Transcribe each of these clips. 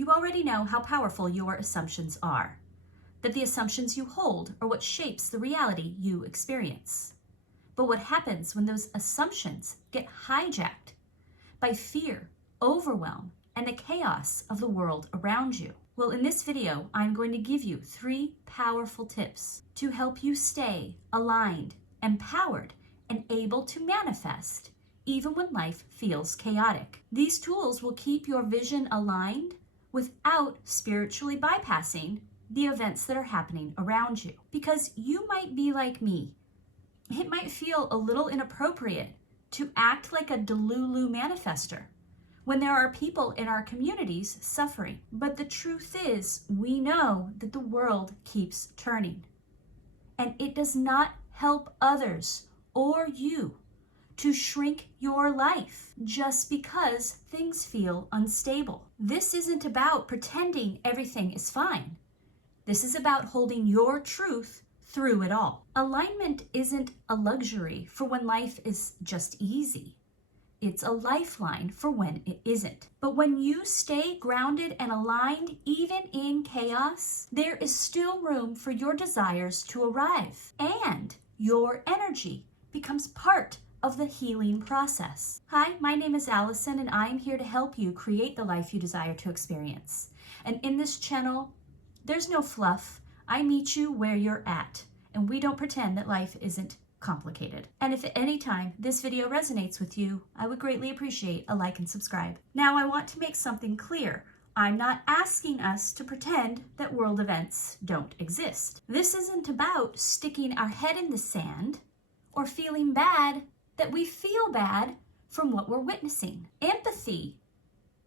you already know how powerful your assumptions are, that the assumptions you hold are what shapes the reality you experience. But what happens when those assumptions get hijacked by fear, overwhelm, and the chaos of the world around you? Well, in this video, I'm going to give you 3 powerful tips to help you stay aligned, empowered, and able to manifest even when life feels chaotic. These tools will keep your vision aligned without spiritually bypassing the events that are happening around you. Because you might be like me. It might feel a little inappropriate to act like a Delulu manifester when there are people in our communities suffering. But the truth is, we know that the world keeps turning. And it does not help others or you to shrink your life just because things feel unstable. This isn't about pretending everything is fine. This is about holding your truth through it all. Alignment isn't a luxury for when life is just easy. It's a lifeline for when it isn't. But when you stay grounded and aligned, even in chaos, there is still room for your desires to arrive, and your energy becomes part of the healing process. Hi, my name is Allison, and I'm here to help you create the life you desire to experience. And in this channel, there's no fluff. I meet you where you're at, and we don't pretend that life isn't complicated. And if at any time this video resonates with you, I would greatly appreciate a like and subscribe. Now, I want to make something clear. I'm not asking us to pretend that world events don't exist. This isn't about sticking our head in the sand or feeling bad that we feel bad from what we're witnessing. Empathy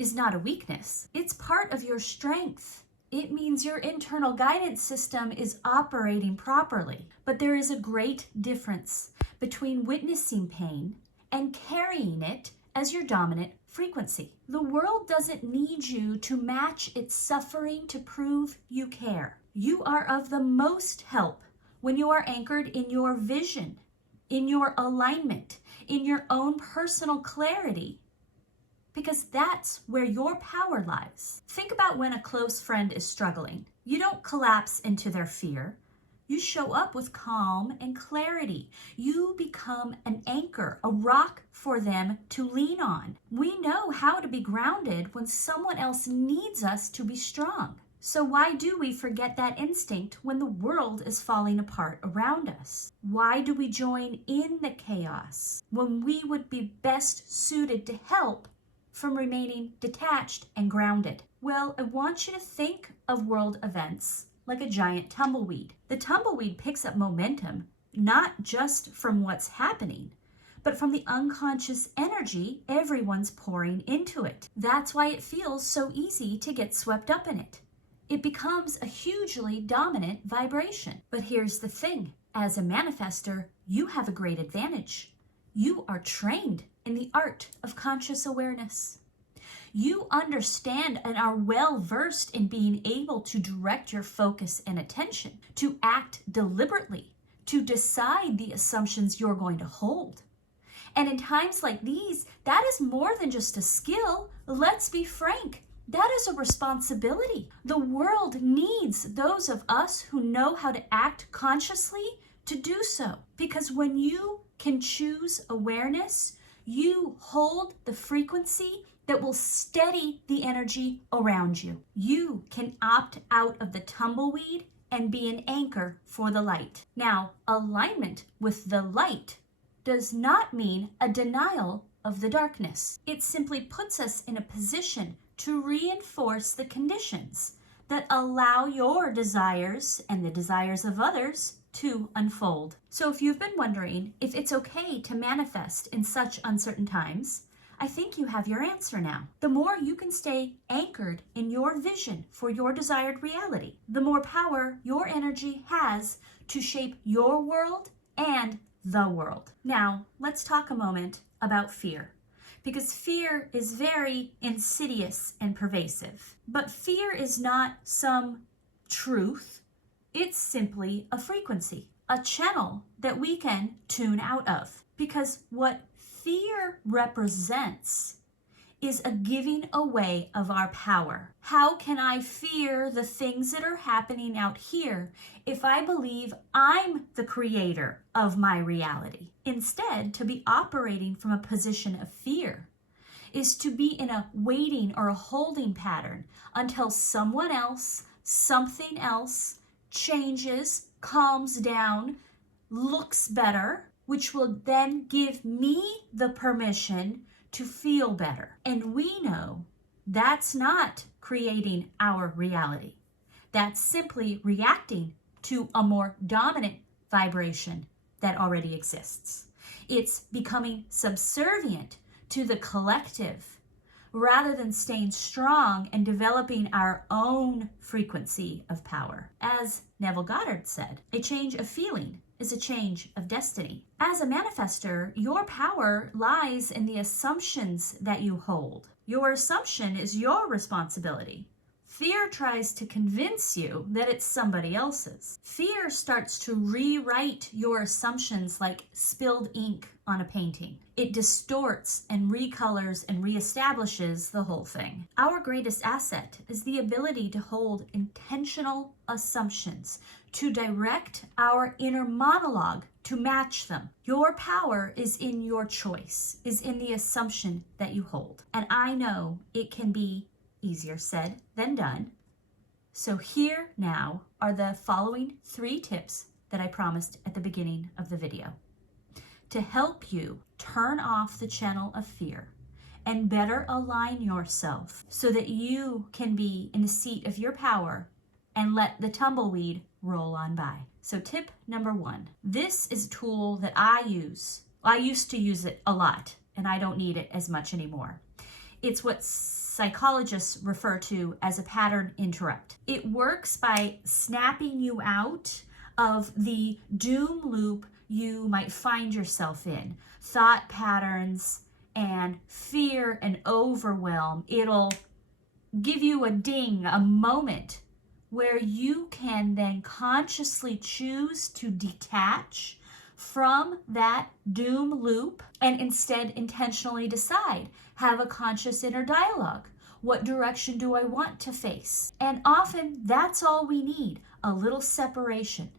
is not a weakness. It's part of your strength. It means your internal guidance system is operating properly. But there is a great difference between witnessing pain and carrying it as your dominant frequency. The world doesn't need you to match its suffering to prove you care. You are of the most help when you are anchored in your vision, in your alignment, in your own personal clarity, because that's where your power lies. Think about when a close friend is struggling. You don't collapse into their fear. You show up with calm and clarity. You become an anchor, a rock for them to lean on. We know how to be grounded when someone else needs us to be strong. So why do we forget that instinct when the world is falling apart around us? Why do we join in the chaos when we would be best suited to help from remaining detached and grounded? Well, I want you to think of world events like a giant tumbleweed. The tumbleweed picks up momentum not just from what's happening, but from the unconscious energy everyone's pouring into it. That's why it feels so easy to get swept up in it. It becomes a hugely dominant vibration. But here's the thing. As a manifester, you have a great advantage. You are trained in the art of conscious awareness. You understand and are well versed in being able to direct your focus and attention, to act deliberately, to decide the assumptions you're going to hold. And in times like these, that is more than just a skill. Let's be frank. That is a responsibility. The world needs those of us who know how to act consciously to do so. Because when you can choose awareness, you hold the frequency that will steady the energy around you. You can opt out of the tumbleweed and be an anchor for the light. Now, alignment with the light does not mean a denial of the darkness. It simply puts us in a position to reinforce the conditions that allow your desires and the desires of others to unfold. So if you've been wondering if it's okay to manifest in such uncertain times, I think you have your answer now. The more you can stay anchored in your vision for your desired reality, the more power your energy has to shape your world and the world. Now, let's talk a moment about fear, because fear is very insidious and pervasive. But fear is not some truth. It's simply a frequency, a channel that we can tune out of. Because what fear represents is a giving away of our power. How can I fear the things that are happening out here if I believe I'm the creator of my reality? Instead, to be operating from a position of fear is to be in a waiting or a holding pattern until someone else, something else changes, calms down, looks better, which will then give me the permission to feel better. And we know that's not creating our reality. That's simply reacting to a more dominant vibration that already exists. It's becoming subservient to the collective rather than staying strong and developing our own frequency of power. As Neville Goddard said, a change of feeling is a change of destiny. As a manifester, your power lies in the assumptions that you hold. Your assumption is your responsibility. Fear tries to convince you that it's somebody else's. Fear starts to rewrite your assumptions like spilled ink on a painting. It distorts and recolors and reestablishes the whole thing. Our greatest asset is the ability to hold intentional assumptions, to direct our inner monologue to match them. Your power is in your choice, is in the assumption that you hold. And I know it can be easier said than done. So here now are the following 3 tips that I promised at the beginning of the video to help you turn off the channel of fear and better align yourself so that you can be in the seat of your power and let the tumbleweed roll on by. So tip number 1, this is a tool that I use. I used to use it a lot and I don't need it as much anymore. It's what psychologists refer to as a pattern interrupt. It works by snapping you out of the doom loop you might find yourself in, thought patterns and fear and overwhelm. It'll give you a ding, a moment where you can then consciously choose to detach from that doom loop and instead intentionally decide, have a conscious inner dialogue. What direction do I want to face? And often that's all we need, a little separation.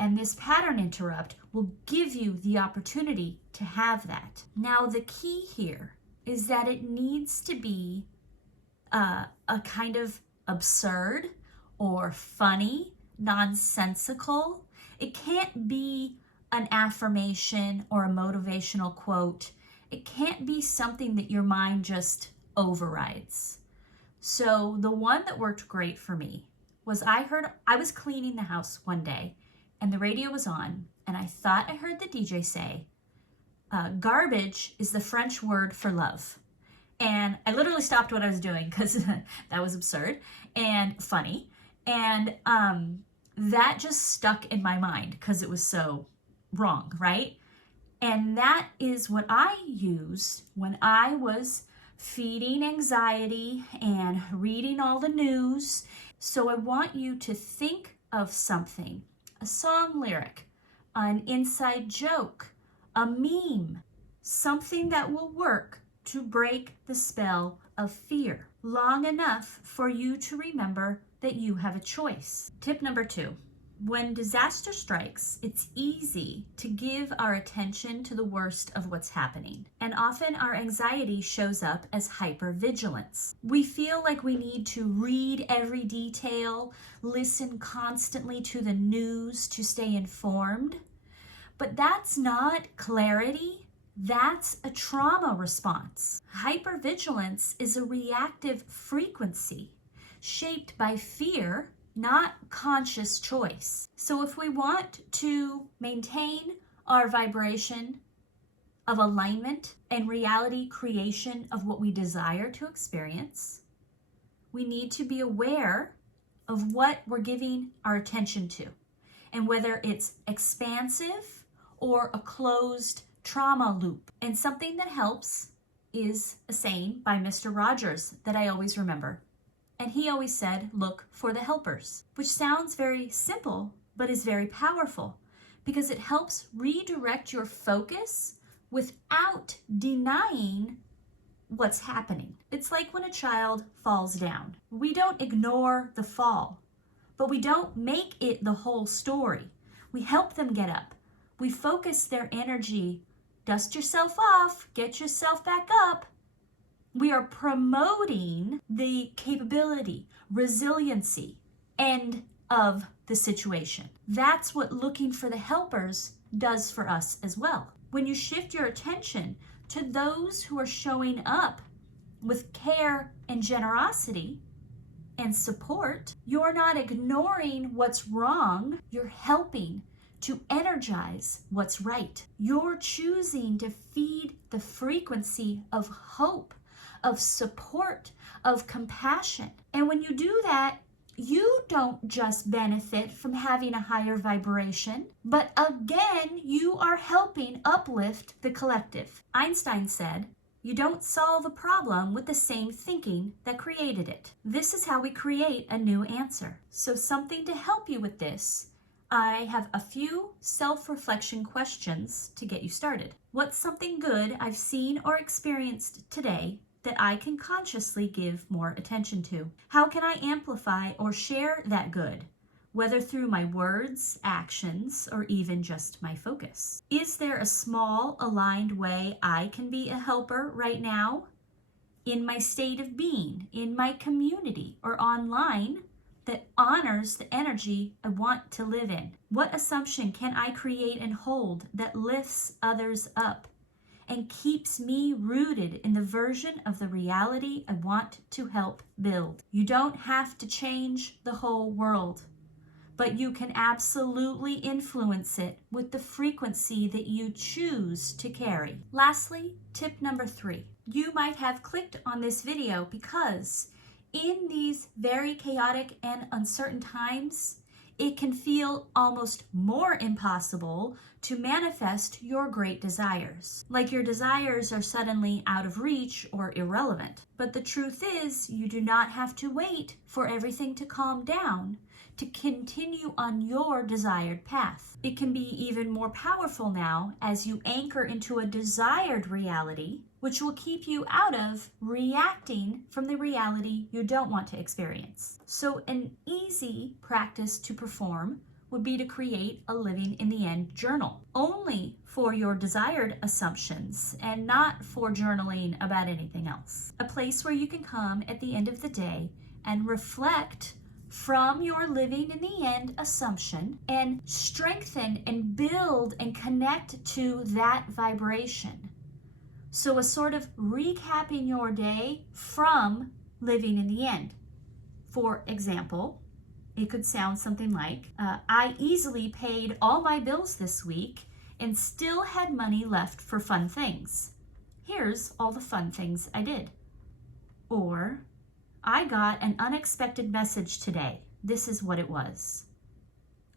And this pattern interrupt will give you the opportunity to have that. Now, the key here is that it needs to be a kind of absurd or funny, nonsensical. It can't be an affirmation or a motivational quote. It can't be something that your mind just overrides. So the one that worked great for me was I was cleaning the house one day and the radio was on and I thought I heard the DJ say, garbage is the French word for love. And I literally stopped what I was doing because that was absurd and funny. And that just stuck in my mind because it was so wrong, right? And that is what I used when I was feeding anxiety and reading all the news. So I want you to think of something, a song lyric, an inside joke, a meme, something that will work to break the spell of fear long enough for you to remember that you have a choice. Tip number 2. When disaster strikes, it's easy to give our attention to the worst of what's happening. And often our anxiety shows up as hypervigilance. We feel like we need to read every detail, listen constantly to the news to stay informed. But that's not clarity. That's a trauma response. Hypervigilance is a reactive frequency shaped by fear, not conscious choice. So if we want to maintain our vibration of alignment and reality creation of what we desire to experience, we need to be aware of what we're giving our attention to and whether it's expansive or a closed trauma loop. And something that helps is a saying by Mr. Rogers that I always remember. And he always said, look for the helpers, which sounds very simple, but is very powerful because it helps redirect your focus without denying what's happening. It's like when a child falls down. We don't ignore the fall, but we don't make it the whole story. We help them get up. We focus their energy. Dust yourself off, get yourself back up. We are promoting the capability, resiliency, end of the situation. That's what looking for the helpers does for us as well. When you shift your attention to those who are showing up with care and generosity and support, you're not ignoring what's wrong, you're helping to energize what's right. You're choosing to feed the frequency of hope, of support, of compassion. And when you do that, you don't just benefit from having a higher vibration, but again, you are helping uplift the collective. Einstein said, "You don't solve a problem with the same thinking that created it." This is how we create a new answer. So something to help you with this, I have a few self-reflection questions to get you started. What's something good I've seen or experienced today that I can consciously give more attention to? How can I amplify or share that good, whether through my words, actions, or even just my focus? Is there a small, aligned way I can be a helper right now? In my state of being, in my community, or online, that honors the energy I want to live in? What assumption can I create and hold that lifts others up and keeps me rooted in the version of the reality I want to help build? You don't have to change the whole world, but you can absolutely influence it with the frequency that you choose to carry. Lastly, tip number 3. You might have clicked on this video because in these very chaotic and uncertain times, it can feel almost more impossible to manifest your great desires. Like your desires are suddenly out of reach or irrelevant. But the truth is, you do not have to wait for everything to calm down to continue on your desired path. It can be even more powerful now as you anchor into a desired reality, which will keep you out of reacting from the reality you don't want to experience. So an easy practice to perform would be to create a Living in the End journal, only for your desired assumptions and not for journaling about anything else. A place where you can come at the end of the day and reflect from your living in the end assumption and strengthen and build and connect to that vibration. So a sort of recapping your day from living in the end. For example, it could sound something like, I easily paid all my bills this week and still had money left for fun things. Here's all the fun things I did. Or, I got an unexpected message today. This is what it was.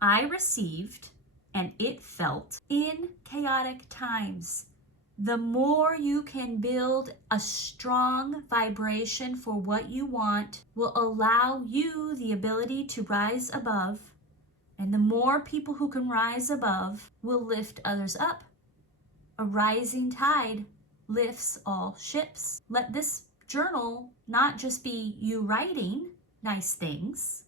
I received, and it felt, in chaotic times. The more you can build a strong vibration for what you want will allow you the ability to rise above, and the more people who can rise above will lift others up. A rising tide lifts all ships. Let this journal not just be you writing nice things.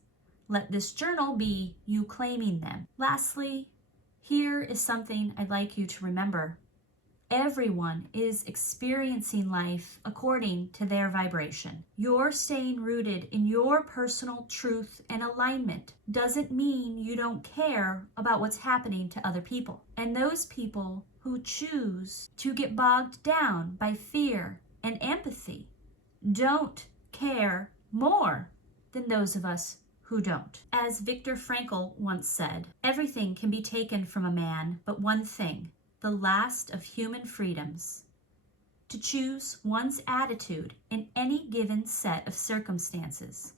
Let this journal be you claiming them. Lastly, here is something I'd like you to remember. Everyone is experiencing life according to their vibration. Your staying rooted in your personal truth and alignment doesn't mean you don't care about what's happening to other people. And those people who choose to get bogged down by fear and empathy don't care more than those of us who don't. As Viktor Frankl once said, everything can be taken from a man but one thing, the last of human freedoms: to choose one's attitude in any given set of circumstances,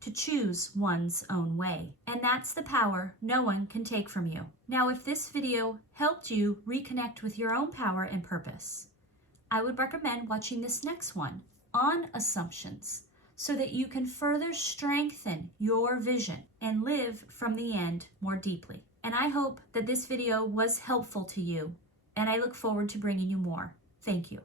to choose one's own way. And that's the power no one can take from you. Now, if this video helped you reconnect with your own power and purpose, I would recommend watching this next one on assumptions so that you can further strengthen your vision and live from the end more deeply. And I hope that this video was helpful to you, and I look forward to bringing you more. Thank you.